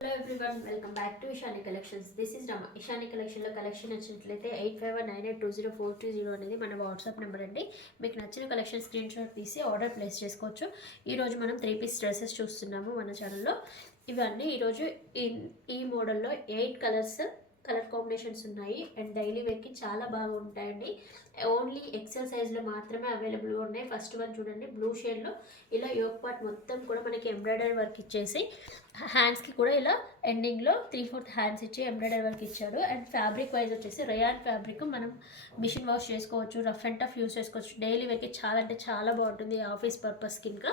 Hello everyone, welcome back to Ishani Collections. This is Rama. Ishani Collection లో collection నచ్చినట్లయితే 8598204220 అనేది మన WhatsApp number అండి. మీకు నచ్చిన కలెక్షన్ స్క్రీన్ షాట్ తీసి ఆర్డర్ ప్లేస్ చేసుకోవచ్చు. ఈరోజు మనం 3-piece డ్రెస్సెస్ చూస్తున్నాము మన ఛానల్లో. ఇవన్నీ ఈరోజు ఈ మోడల్లో 8 కలర్ కాంబినేషన్స్ ఉన్నాయి అండ్ డైలీ వేర్కి చాలా బాగా ఉంటాయండి. ఓన్లీ ఎక్సెల్ సైజ్లో మాత్రమే అవైలబుల్గా ఉన్నాయి. ఫస్ట్ వన్ చూడండి, బ్లూ షేడ్లో ఇలా యోక్ పార్ట్ మొత్తం కూడా మనకి ఎంబ్రాయిడరీ వర్క్ ఇచ్చేసి హ్యాండ్స్కి కూడా ఇలా ఎండింగ్లో 3/4 హ్యాండ్స్ ఇచ్చి ఎంబ్రాయిడరీ వర్క్ ఇచ్చాడు. అండ్ ఫ్యాబ్రిక్ వైజ్ వచ్చేసి రయాన్ ఫ్యాబ్రిక్, మనం మిషన్ వాష్ చేసుకోవచ్చు, రఫ్ అండ్ టఫ్ యూస్ చేసుకోవచ్చు. డైలీ వేర్కి చాలా అంటే చాలా బాగుంటుంది ఆఫీస్ పర్పస్కి ఇంకా.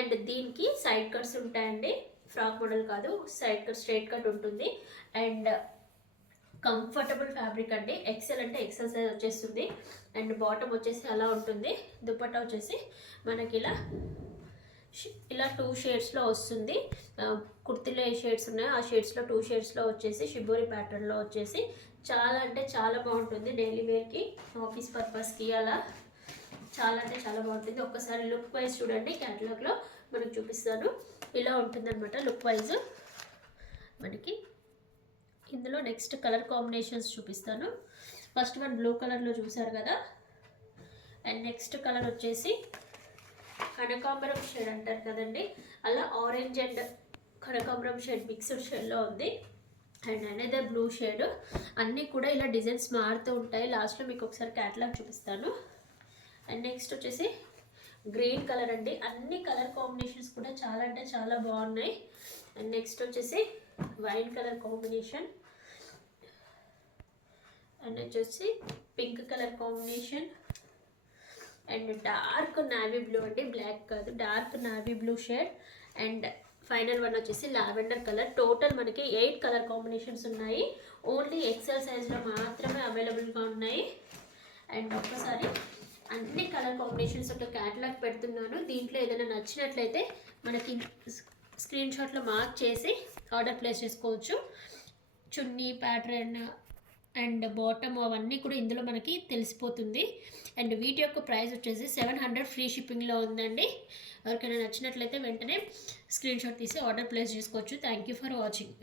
అండ్ దీనికి సైడ్ కట్స్ ఉంటాయండి, ఫ్రాక్ మోడల్ కాదు, సైడ్ కట్ స్ట్రైట్ కట్ ఉంటుంది. అండ్ కంఫర్టబుల్ ఫ్యాబ్రిక్ అండి, ఎక్సెల్ అంటే ఎక్సెల్ సైజ్ వచ్చేస్తుంది. అండ్ బాటమ్ వచ్చేసి అలా ఉంటుంది. దుపట్టా వచ్చేసి మనకి ఇలా 2 షేడ్స్లో వస్తుంది. కుర్తీలో ఏ షేడ్స్ ఉన్నాయో ఆ షేడ్స్లో 2 షేడ్స్లో వచ్చేసి షిబోరి ప్యాటర్న్లో వచ్చేసి చాలా అంటే చాలా బాగుంటుంది. డైలీ వేర్కి, ఆఫీస్ పర్పస్కి అలా చాలా అంటే చాలా బాగుంటుంది. ఒక్కసారి లుక్ వైజ్ చూడండి, క్యాటలాగ్లో మనకు చూపిస్తాను. ఇలా ఉంటుంది అనమాట లుక్ వైజ్. మనకి ఇందులో నెక్స్ట్ కలర్ కాంబినేషన్స్ చూపిస్తాను. ఫస్ట్ వన్ బ్లూ కలర్లో చూసారు కదా. అండ్ నెక్స్ట్ కలర్ వచ్చేసి కనకాంబరం షేడ్ అంటారు కదండి, అలా ఆరెంజ్ అండ్ కనకాంబరం షేడ్ మిక్స్డ్ షేడ్లో ఉంది. అండ్ అనేది బ్లూ షేడ్. అన్నీ కూడా ఇలా డిజైన్స్ మారుతూ ఉంటాయి. లాస్ట్లో మీకు ఒకసారి క్యాటలాగ్ చూపిస్తాను. అండ్ నెక్స్ట్ వచ్చేసి గ్రీన్ కలర్ అండి. అన్ని కలర్ కాంబినేషన్స్ కూడా చాలా అంటే చాలా బాగున్నాయి. అండ్ నెక్స్ట్ వచ్చేసి వైన్ కలర్ కాంబినేషన్. అండ్ వచ్చేసి pink colour combination. And dark navy blue అండి, బ్లాక్ కాదు, dark navy blue shade. And final one వచ్చేసి లావెండర్ కలర్. టోటల్ మనకి 8 కలర్ కాంబినేషన్స్ ఉన్నాయి. ఓన్లీ ఎక్సెల్ సైజ్లో మాత్రమే అవైలబుల్గా ఉన్నాయి. అండ్ ఒక్కసారి అన్ని కలర్ కాంబినేషన్స్ ఒక క్యాటలాగ్ పెడుతున్నాను. దీంట్లో ఏదైనా నచ్చినట్లయితే మనకి స్క్రీన్ షాట్లో మార్క్ చేసి ఆర్డర్ ప్లేస్ చేసుకోవచ్చు. చున్నీ ప్యాటర్న్ అండ్ బాటమ్ అవన్నీ కూడా ఇందులో మనకి తెలిసిపోతుంది. అండ్ వీటి యొక్క ప్రైస్ వచ్చేసి 700 ఫ్రీ షిప్పింగ్లో ఉందండి. ఎవరికైనా నచ్చినట్లయితే వెంటనే స్క్రీన్ షాట్ తీసి ఆర్డర్ ప్లేస్ చేసుకోవచ్చు. Thank you for watching.